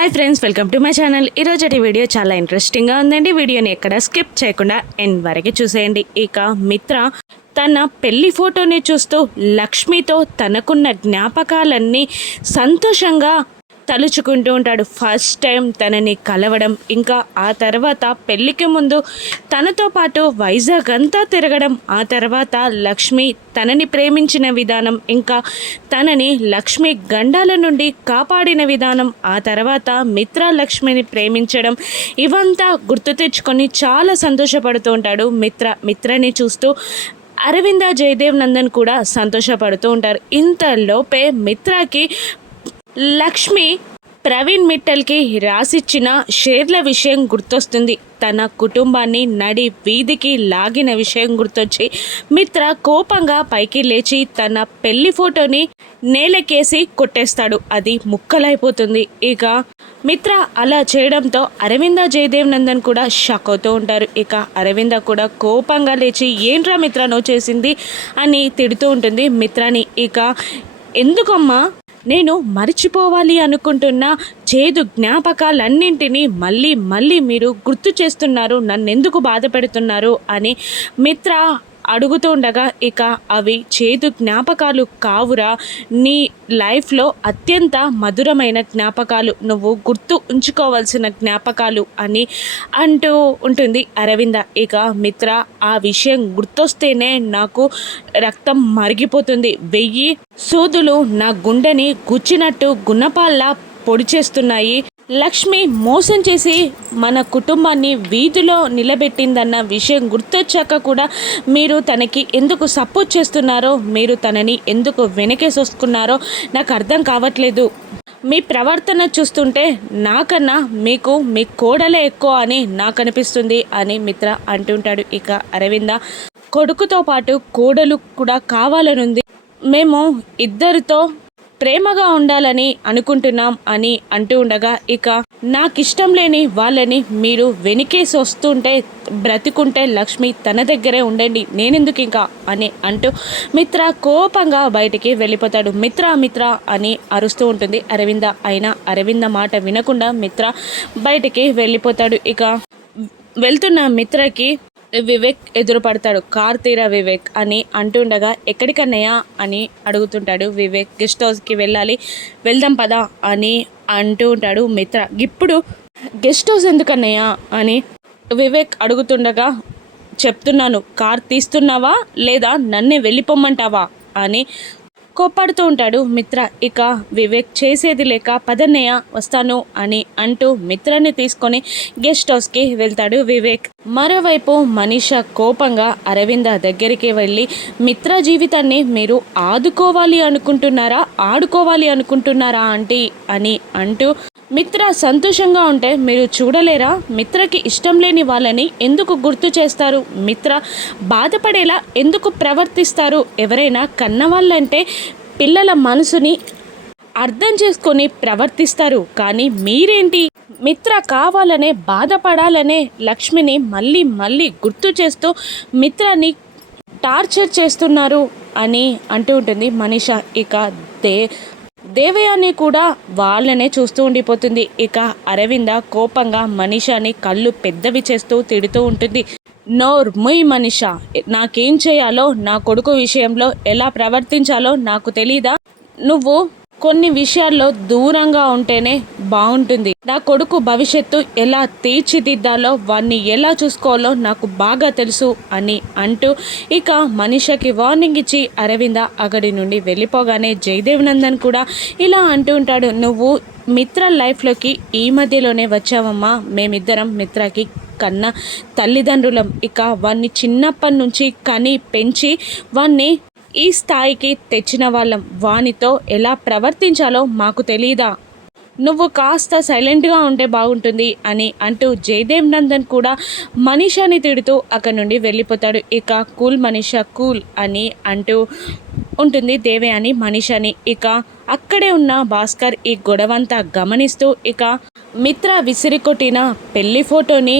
Hi friends, welcome to my channel. ఈరోజు video చాలా ఇంట్రెస్టింగ్గా ఉందండి. వీడియోని ఎక్కడ స్కిప్ చేయకుండా ఎండ్ వరకు చూసేయండి. ఇక మిత్ర తన పెళ్లి ఫోటోని చూస్తూ లక్ష్మితో తనకున్న జ్ఞాపకాలన్నీ సంతోషంగా తలుచుకుంటూ ఉంటాడు. ఫస్ట్ టైం తనని కలవడం, ఇంకా ఆ తర్వాత పెళ్ళికి ముందు తనతో పాటు వైజాగ్ అంతా తిరగడం, ఆ తర్వాత లక్ష్మి తనని ప్రేమించిన విధానం, ఇంకా తనని లక్ష్మి గండాల నుండి కాపాడిన విధానం, ఆ తర్వాత మిత్ర లక్ష్మిని ప్రేమించడం, ఇవంతా గుర్తు తెచ్చుకొని చాలా సంతోషపడుతూ ఉంటాడు. మిత్రని చూస్తూ అరవింద జయదేవ్ నందన్ కూడా సంతోషపడుతూ ఉంటారు. ఇంతలోపే మిత్రకి లక్ష్మి ప్రవీణ్ మిట్టల్కి రాసిచ్చిన షేర్ల విషయం గుర్తొస్తుంది. తన కుటుంబాన్ని నడి వీధికి లాగిన విషయం గుర్తొచ్చి మిత్ర కోపంగా పైకి లేచి తన పెళ్లి ఫోటోని నేలకేసి కొట్టేస్తాడు. అది ముక్కలైపోతుంది. ఇక మిత్ర అలా చేయడంతో అరవింద జయదేవ్ నందన్ కూడా షాక్ అవుతూ ఉంటారు. ఇక అరవింద కూడా కోపంగా లేచి ఏంట్రా మిత్ర నువ్వు చేసింది అని తిడుతూ ఉంటుంది మిత్రని. ఇక ఎందుకమ్మా నేను మర్చిపోవాలి అనుకుంటున్న చేదు జ్ఞాపకాలన్నింటినీ మళ్ళీ మళ్ళీ మీరు గుర్తు చేస్తున్నారు, నన్నెందుకు బాధ పెడుతున్నారు అని మిత్ర అడుగుతూ ఉండగా, ఇక అవి చేదు జ్ఞాపకాలు కావురా, నీ లైఫ్లో అత్యంత మధురమైన జ్ఞాపకాలు, నువ్వు గుర్తు ఉంచుకోవాల్సిన జ్ఞాపకాలు అని అంటూ ఉంటుంది అరవింద. ఇక మిత్ర ఆ విషయం గుర్తొస్తేనే నాకు రక్తం మరిగిపోతుంది, 1000 సూదులు నా గుండెని గుచ్చినట్టు గుణపాల్లా పొడి చేస్తున్నాయి. లక్ష్మి మోసం చేసి మన కుటుంబాన్ని వీధిలో నిలబెట్టిందన్న విషయం గుర్తొచ్చాక కూడా మీరు తనకి ఎందుకు సపోర్ట్ చేస్తున్నారో, మీరు తనని ఎందుకు వెనకేసొస్తున్నారో నాకు అర్థం కావట్లేదు. మీ ప్రవర్తన చూస్తుంటే నాకన్నా మీకు మీ కోడలే ఎక్కువ అని నాకు అనిపిస్తుంది అని మిత్ర అంటుంటాడు. ఇక అరవింద కొడుకుతో పాటు కోడలు కూడా కావాలనుంది, మేము ఇద్దరితో ప్రేమగా ఉండాలని అనుకుంటున్నాం అని అంటూ ఉండగా, ఇక నాకిష్టం లేని వాళ్ళని మీరు వెనికేసి వస్తుంటే బ్రతికుంటే లక్ష్మి తన దగ్గరే ఉండండి, నేనెందుకు ఇంకా అని అంటూ మిత్ర కోపంగా బయటికి వెళ్ళిపోతాడు. మిత్ర అని అరుస్తూ ఉంటుంది అరవింద. అయినా అరవింద మాట వినకుండా మిత్ర బయటికి వెళ్ళిపోతాడు. ఇక వెళ్తున్న మిత్రకి వివేక్ ఎదురుపడతాడు. కార్ తీరా వివేక్ అని అంటుండగా, ఎక్కడికన్నయ్యా అని అడుగుతుంటాడు వివేక్. గెస్ట్ హౌస్కి వెళ్ళాలి, వెళ్దాం పదా అని అంటూ ఉంటాడు మిత్ర. ఇప్పుడు గెస్ట్ హౌస్ ఎందుకన్నయ్యా అని వివేక్ అడుగుతుండగా, చెప్తున్నాను, కార్ తీస్తున్నావా లేదా నన్నే వెళ్ళిపోమ్మంటావా అని కోప్పడుతూ ఉంటాడు మిత్ర. ఇక వివేక్ చేసేది లేక పదన్నయ్య వస్తాను అని అంటూ మిత్రని తీసుకొని గెస్ట్ హౌస్కి వెళ్తాడు వివేక్. మరోవైపు మనీష కోపంగా అరవింద దగ్గరికి వెళ్ళి, మిత్ర జీవితాన్ని మీరు ఆదుకోవాలి అనుకుంటున్నారా ఆంటీ అని అంటూ, మిత్ర సంతోషంగా ఉంటే మీరు చూడలేరా? మిత్రకి ఇష్టం లేని వాళ్ళని ఎందుకు గుర్తు చేస్తారు? మిత్ర బాధపడేలా ఎందుకు ప్రవర్తిస్తారు? ఎవరైనా కన్నవాళ్ళంటే పిల్లల మనసుని అర్థం చేసుకొని ప్రవర్తిస్తారు, కానీ మీరేంటి మిత్ర కావాలనే బాధపడాలనే లక్ష్మిని మళ్ళీ మళ్ళీ గుర్తు చేస్తూ మిత్రాన్ని టార్చర్ చేస్తున్నారు అని అంటూ ఉంటుంది మనీష. ఇక దేవయాని కూడా వాళ్ళనే చూస్తూ ఉండిపోతుంది. ఇక అరవింద కోపంగా మనీషాని కళ్ళు పెద్దవి చేస్తూ తిడుతూ ఉంటుంది. నోర్ముయ్ మనీషా, నాకేం చేయాలో, నా కొడుకు విషయంలో ఎలా ప్రవర్తించాలో నాకు తెలీదా? నువ్వు కొన్ని విషయాల్లో దూరంగా ఉంటేనే బాగుంటుంది. నా కొడుకు భవిష్యత్తు ఎలా తీర్చిదిద్దాలో, వాణ్ణి ఎలా చూసుకోవాలో నాకు బాగా తెలుసు అని అంటూ ఇక మనీషకి వార్నింగ్ ఇచ్చి అరవింద అక్కడి నుండి వెళ్ళిపోగానే జయదేవ్ నందన్ కూడా ఇలా అంటూ ఉంటాడు, నువ్వు మిత్ర లైఫ్లోకి ఈ మధ్యలోనే వచ్చావమ్మా. మేమిద్దరం మిత్రకి కన్నా తల్లిదండ్రులం. ఇక వాణ్ణి చిన్నప్పటి నుంచి కని పెంచి వాణ్ణి ఈ స్థాయికి తెచ్చిన వాళ్ళం. వానితో ఎలా ప్రవర్తించాలో మాకు తెలీదా? నువ్వు కాస్త సైలెంట్గా ఉంటే బాగుంటుంది అని అంటూ జయదేవ్ నందన్ కూడా మనీషాని తిడుతూ అక్కడి నుండి వెళ్ళిపోతాడు. ఇక కూల్ మనీషా కూల్ అని అంటూ ఉంటుంది దేవయాని మనీషాని. ఇక అక్కడే ఉన్న భాస్కర్ ఈ గొడవంతా గమనిస్తూ ఇక మిత్ర విసిరికొట్టిన పెళ్లి ఫోటోని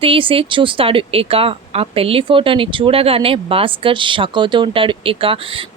తీసి చూస్తాడు. ఇక ఆ పెళ్లి ఫోటోని చూడగానే భాస్కర్ షాక్ అవుతూ ఉంటాడు. ఇక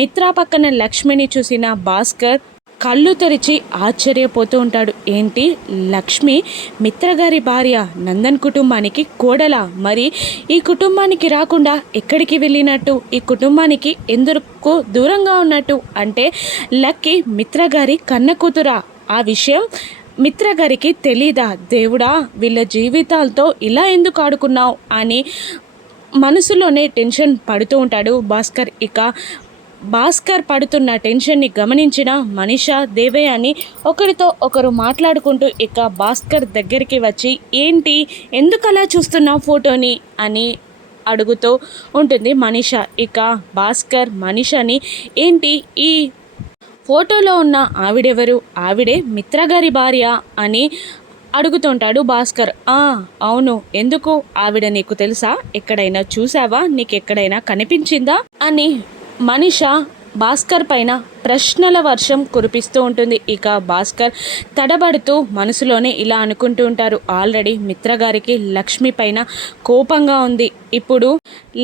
మిత్ర పక్కన లక్ష్మిని చూసిన భాస్కర్ కళ్ళు తెరిచి ఆశ్చర్యపోతూ ఉంటాడు. ఏంటి, లక్ష్మి మిత్రగారి భార్య నందన్ కుటుంబానికి కోడలా? మరి ఈ కుటుంబానికి రాకుండా ఎక్కడికి వెళ్ళినట్టు, ఈ కుటుంబానికి ఎందుకు దూరంగా ఉన్నట్టు? అంటే లక్కీ మిత్రగారి కన్న కూతురా? ఆ విషయం మిత్రగారికి తెలీదా? దేవుడా, వీళ్ళ జీవితాలతో ఇలా ఎందుకు ఆడుకున్నావు అని మనసులోనే టెన్షన్ పడుతూ ఉంటాడు భాస్కర్. ఇక భాస్కర్ పడుతున్న టెన్షన్ని గమనించిన మనీషా, దేవయ్య అని ఒకరితో ఒకరు మాట్లాడుకుంటూ ఇక భాస్కర్ దగ్గరికి వచ్చి, ఏంటి, ఎందుకు అలా చూస్తున్నావు ఫోటోని అని అడుగుతూ ఉంటుంది మనీషా. ఇక భాస్కర్ మనీషాని, ఏంటి, ఈ ఫోటోలో ఉన్న ఆవిడెవరు? ఆవిడే మిత్రగారి భార్య అని అడుగుతుంటాడు భాస్కర్. అవును, ఎందుకు? ఆవిడ నీకు తెలుసా? ఎక్కడైనా చూసావా? నీకు ఎక్కడైనా కనిపించిందా అని మనీషా భాస్కర్ పైన ప్రశ్నల వర్షం కురిపిస్తూ ఉంటుంది. ఇక భాస్కర్ తడబడుతూ మనసులోనే ఇలా అనుకుంటూ ఉంటారు, ఆల్రెడీ మిత్రగారికి లక్ష్మి పైన కోపంగా ఉంది. ఇప్పుడు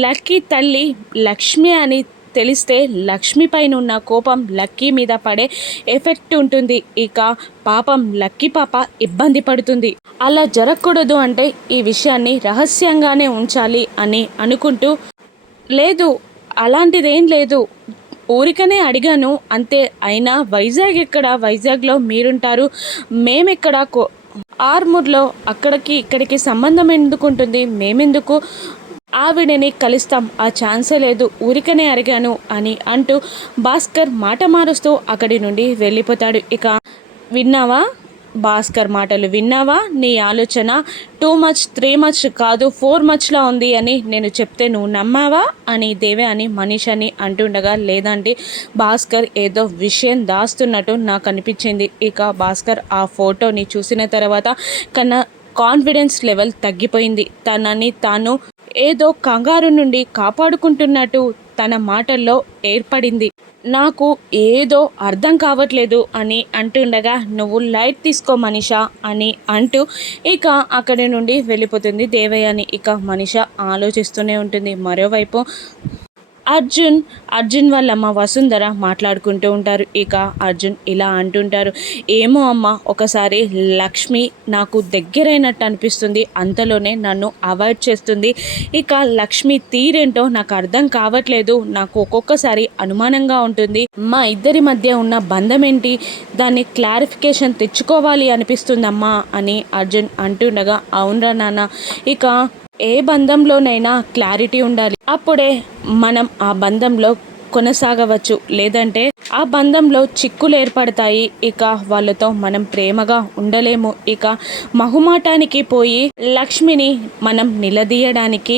లక్కీ తల్లి లక్ష్మి అని తెలిస్తే లక్ష్మి పైన ఉన్న కోపం లక్కీ మీద పడే ఎఫెక్ట్ ఉంటుంది. ఇక పాపం లక్కీ పాప ఇబ్బంది పడుతుంది. అలా జరగకూడదు అంటే ఈ విషయాన్ని రహస్యంగానే ఉంచాలి అని అనుకుంటూ, లేదు అలాంటిదేం లేదు, ఊరికనే అడిగాను అంతే. అయినా వైజాగ్ ఎక్కడ? వైజాగ్లో మీరుంటారు, మేమెక్కడ? ఆర్మూర్లో. అక్కడికి ఇక్కడికి సంబంధం ఎందుకుంటుంది? మేమెందుకు ఆవిడని కలుస్తాం? ఆ ఛాన్సే లేదు, ఊరికనే అడిగాను అని అంటూ భాస్కర్ మాట మారుస్తూ అక్కడి నుండి వెళ్ళిపోతాడు. ఇక విన్నావా భాస్కర్ మాటలు, విన్నావా? నీ ఆలోచన 2 మచ్ 3 మచ్ కాదు 4 మచ్లా ఉంది అని నేను చెప్తే నువ్వు నమ్మావా అని దేవే అని మనీషని అంటుండగా, లేదంటే భాస్కర్ ఏదో విషయం దాస్తున్నట్టు నాకు అనిపించింది. ఇక భాస్కర్ ఆ ఫోటోని చూసిన తర్వాత కన్నా కాన్ఫిడెన్స్ లెవెల్ తగ్గిపోయింది. తనని తాను ఏదో కంగారు నుండి కాపాడుకుంటున్నట్టు తన మాటల్లో ఏర్పడింది. నాకు ఏదో అర్థం కావట్లేదు అని అంటుండగా, నువ్వు లైట్ తీసుకో మనీషా అని అంటూ ఇక అక్కడి నుండి వెళ్ళిపోతుంది దేవయాని. ఇక మనీషా ఆలోచిస్తూనే ఉంటుంది. మరోవైపు అర్జున్ వాళ్ళ అమ్మ వసుంధర మాట్లాడుకుంటూ ఉంటారు. ఇక అర్జున్ ఇలా అంటుంటారు, ఏమో అమ్మ, ఒకసారి లక్ష్మి నాకు దగ్గరైనట్టు అనిపిస్తుంది, అంతలోనే నన్ను అవాయిడ్ చేస్తుంది. ఇక లక్ష్మి తీరేంటో నాకు అర్థం కావట్లేదు, నాకు ఒక్కొక్కసారి అనుమానంగా ఉంటుంది. మా ఇద్దరి మధ్య ఉన్న బంధం ఏంటి, దాన్ని క్లారిఫికేషన్ తెచ్చుకోవాలి అనిపిస్తుందమ్మా అని అర్జున్ అంటుండగా, అవునరా నాన్న, ఇక ఏ బంధంలోనైనా క్లారిటీ ఉండాలి, అప్పుడే మనం ఆ బంధంలో కొనసాగవచ్చు, లేదంటే ఆ బంధంలో చిక్కులు ఏర్పడతాయి. ఇక వాళ్ళతో మనం ప్రేమగా ఉండలేము. ఇక మహుమాటానికి పోయి లక్ష్మిని మనం నిలదీయడానికి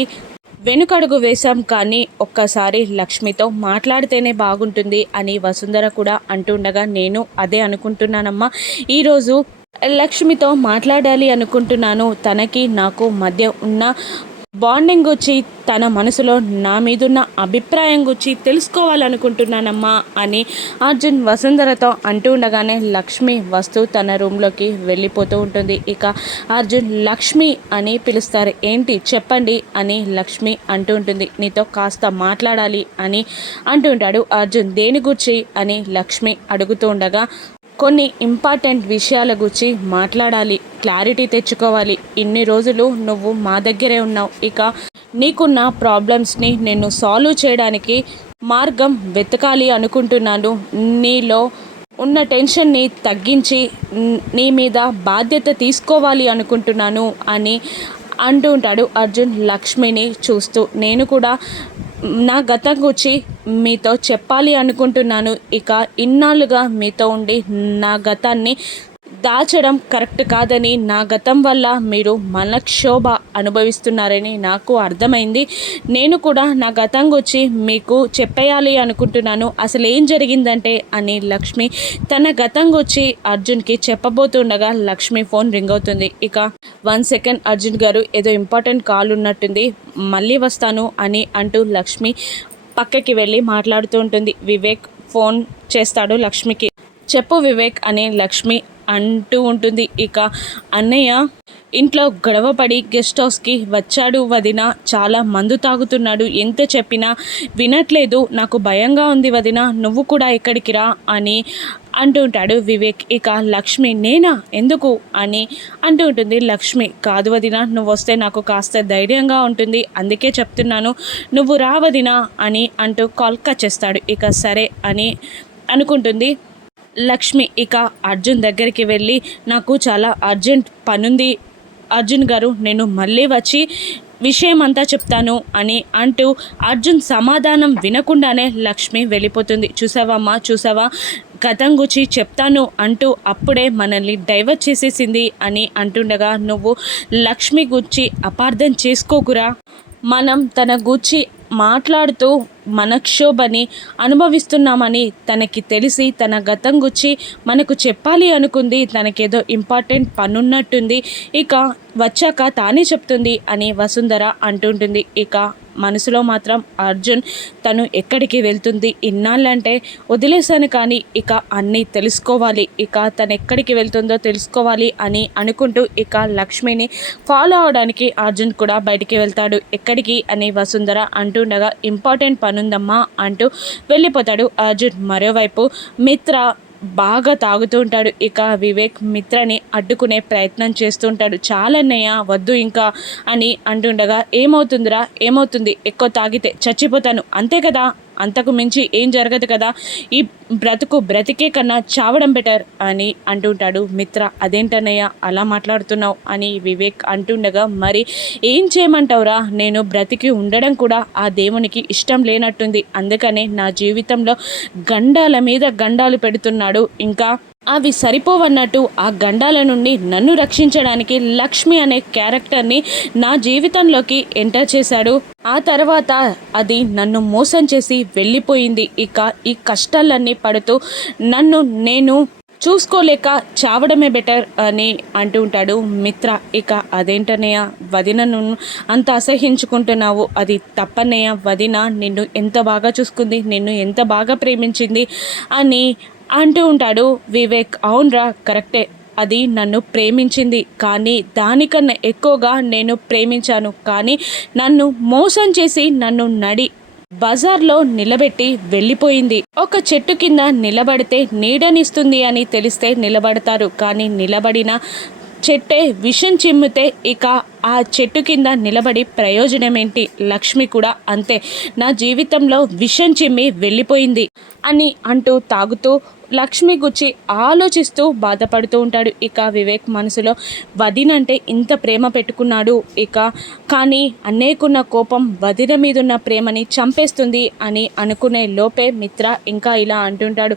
వెనుకడుగు వేశాం, కానీ ఒక్కసారి లక్ష్మితో మాట్లాడితేనే బాగుంటుంది అని వసుంధర కూడా అంటుండగా, నేను అదే అనుకుంటున్నానమ్మా. ఈరోజు లక్ష్మితో మాట్లాడాలి అనుకుంటున్నాను. తనకి నాకు మధ్య ఉన్న బాండింగ్ గురించి, తన మనసులో నా మీదున్న అభిప్రాయం గురించి తెలుసుకోవాలనుకుంటున్నానమ్మా అని అర్జున్ వసుంధరతో అంటూ ఉండగానే లక్ష్మి వస్తూ తన రూమ్లోకి వెళ్ళిపోతూ ఉంటుంది. ఇక అర్జున్ లక్ష్మి అని పిలుస్తారు. ఏంటి చెప్పండి అని లక్ష్మి అంటూ ఉంటుంది. నీతో కాస్త మాట్లాడాలి అని అంటుంటాడు అర్జున్. దేని గురించి అని లక్ష్మి అడుగుతూ ఉండగా, కొన్ని ఇంపార్టెంట్ విషయాల గురించి మాట్లాడాలి, క్లారిటీ తెచ్చుకోవాలి. ఇన్ని రోజులు నువ్వు మా దగ్గరే ఉన్నావు, ఇక నీకున్న ప్రాబ్లమ్స్ని నేను సాల్వ్ చేయడానికి మార్గం వెతకాలి అనుకుంటున్నాను. నీలో ఉన్న టెన్షన్ని తగ్గించి నీ మీద బాధ్యత తీసుకోవాలి అనుకుంటున్నాను అని అంటూ ఉంటాడు అర్జున్ లక్ష్మిని చూస్తూ. నేను కూడా నా గతం గురించి మీతో చెప్పాలి అనుకుంటున్నాను. ఇక ఇన్నాళ్ళుగా మీతో ఉండి నా గతాన్ని దాచడం కరెక్ట్ కాదని, నా గతం వల్ల మీరు మనక్షోభ అనుభవిస్తున్నారని నాకు అర్థమైంది. నేను కూడా నా గతం గురించి మీకు చెప్పేయాలి అనుకుంటున్నాను. అసలు ఏం జరిగిందంటే అని లక్ష్మి తన గతం గురించి అర్జున్కి చెప్పబోతుండగా లక్ష్మి ఫోన్ రింగ్ అవుతుంది. ఇక 1 సెకండ్ అర్జున్ గారు, ఏదో ఇంపార్టెంట్ కాల్ ఉన్నట్టుంది, మళ్ళీ వస్తాను అని అంటూ లక్ష్మి పక్కకి వెళ్ళి మాట్లాడుతూ ఉంటుంది. వివేక్ ఫోన్ చేస్తాడు లక్ష్మికి. చెప్పు వివేక్ అని లక్ష్మి అంటూ ఉంటుంది. ఇక అన్నయ్య ఇంట్లో గొడవపడి గెస్ట్ హౌస్కి వచ్చాడు వదిన, చాలా మందు తాగుతున్నాడు, ఎంత చెప్పినా వినట్లేదు, నాకు భయంగా ఉంది వదిన, నువ్వు కూడా ఇక్కడికి రా అని అంటూ ఉంటాడు వివేక్. ఇక లక్ష్మి నేనా ఎందుకు అని అంటూ ఉంటుంది. లక్ష్మి కాదు వదిన, నువ్వు వస్తే నాకు కాస్త ధైర్యంగా ఉంటుంది, అందుకే చెప్తున్నాను, నువ్వు రా వదిన అని అంటూ కాల్ కట్ చేస్తాడు. ఇక సరే అని అనుకుంటుంది లక్ష్మి. ఇక అర్జున్ దగ్గరికి వెళ్ళి నాకు చాలా అర్జెంట్ పనుంది అర్జున్ గారు, నేను మళ్ళీ వచ్చి విషయం అంతా చెప్తాను అని అంటూ అర్జున్ సమాధానం వినకుండానే లక్ష్మి వెళ్ళిపోతుంది. చూసావమ్మా చూసావా, గతం గురించి చెప్తాను అంటూ అప్పుడే మనల్ని డైవర్ట్ చేసేసింది అని అంటుండగా, నువ్వు లక్ష్మి గురించి అపార్థం చేసుకోకురా, మనం తన గూర్చి మాట్లాడుతూ మనక్షోభని అనుభవిస్తున్నామని తనకి తెలిసి తన గతం గురించి మనకు చెప్పాలి అనుకుంది, తనకేదో ఇంపార్టెంట్ పనున్నట్టుంది, ఇక వచ్చాక తానే చెప్తుంది అని వసుంధర అంటుంటుంది. ఇక మనసులో మాత్రం అర్జున్ తను ఎక్కడికి వెళ్తుంది, ఇన్నాళ్ళంటే వదిలేశాను కానీ ఇక అన్నీ తెలుసుకోవాలి, ఇక తను ఎక్కడికి వెళ్తుందో తెలుసుకోవాలి అని అనుకుంటూ ఇక లక్ష్మిని ఫాలో అవడానికి అర్జున్ కూడా బయటికి వెళ్తాడు. ఎక్కడికి అని వసుంధర అంటుండగా, ఇంపార్టెంట్ పనుందమ్మా అంటూ వెళ్ళిపోతాడు అర్జున్. మరోవైపు మిత్ర బాగా తాగుతూ ఉంటాడు. ఇక వివేక్ మిత్రని అడ్డుకునే ప్రయత్నం చేస్తుంటాడు. చాలన్నయ్య వద్దు ఇంకా అని అంటుండగా, ఏమవుతుందిరా ఏమవుతుంది, ఎక్కువ తాగితే చచ్చిపోతాను అంతే కదా, అంతకు మించి ఏం జరగదు కదా, ఈ బ్రతికే కన్నా చావడం బెటర్ అని అంటుంటాడు మిత్ర. అదేంటన్నయ్య అలా మాట్లాడుతున్నావు అని వివేక్ అంటుండగా, మరి ఏం చేయమంటావురా, నేను బ్రతికి ఉండడం కూడా ఆ దేవునికి ఇష్టం లేనట్టుంది, అందుకనే నా జీవితంలో గండాల మీద గండాలు పెడుతున్నాడు, ఇంకా అవి సరిపోవన్నట్టు ఆ గండాల నుండి నన్ను రక్షించడానికి లక్ష్మి అనే క్యారెక్టర్ని నా జీవితంలోకి ఎంటర్ చేశాడు. ఆ తర్వాత అది నన్ను మోసం చేసి వెళ్ళిపోయింది. ఇక ఈ కష్టాలన్నీ పడుతూ నన్ను నేను చూసుకోలేక చావడమే బెటర్ అని అంటూ ఉంటాడు మిత్ర. ఇక అదేంటన్నయ్య వదినను అంత అసహించుకుంటున్నావు, అది తప్పన్నయ్య, వదిన నిన్ను ఎంత బాగా చూసుకుంది, నిన్ను ఎంత బాగా ప్రేమించింది అని అంటూ ఉంటాడు వివేక్. అవునరా కరెక్టే, అది నన్ను ప్రేమించింది, కానీ దానికన్నా ఎక్కువగా నేను ప్రేమించాను, కానీ నన్ను మోసం చేసి నన్ను బజార్లో నిలబెట్టి వెళ్ళిపోయింది. ఒక చెట్టు కింద నిలబడితే నీడనిస్తుంది అని తెలిస్తే నిలబడతారు, కానీ నిలబడిన చెట్టే విషం చిమ్మితే ఇక ఆ చెట్టు కింద నిలబడి ప్రయోజనం ఏంటి? లక్ష్మి కూడా అంతే, నా జీవితంలో విషం చిమ్మి వెళ్ళిపోయింది అని అంటూ తాగుతూ లక్ష్మి గురించి ఆలోచిస్తూ బాధపడుతూ ఉంటాడు. ఇక వివేక్ మనసులో వదినంటే ఇంత ప్రేమ పెట్టుకున్నాడు, ఇక కానీ అన్నయ్యకున్న కోపం వదిన మీదున్న ప్రేమని చంపేస్తుంది అని అనుకునే లోపే మిత్ర ఇంకా ఇలా అంటుంటాడు.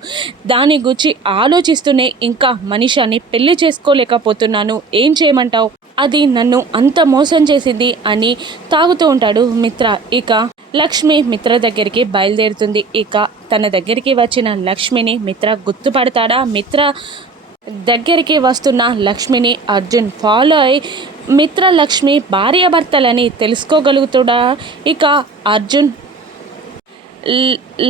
దాని గురించి ఆలోచిస్తూనే ఇంకా మనిషిని పెళ్లి చేసుకోలేకపోతున్నాను, ఏం చేయమంటావు, అది నన్ను అంత మోసం చేసింది అని తాగుతూ ఉంటాడు మిత్ర. ఇక లక్ష్మి మిత్ర దగ్గరికి బయలుదేరుతుంది. ఇక తన దగ్గరికి వచ్చిన లక్ష్మిని మిత్ర గుర్తుపడతాడా? మిత్ర దగ్గరికి వస్తున్న లక్ష్మిని అర్జున్ ఫాలో అయి మిత్ర లక్ష్మి భార్యాభర్తలని తెలుసుకోగలుగుతాడా? ఇక అర్జున్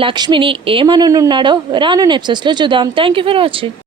లక్ష్మిని ఏమనున్నాడో రాను ఎపిసోడ్స్లో చూద్దాం. Thank you for watching.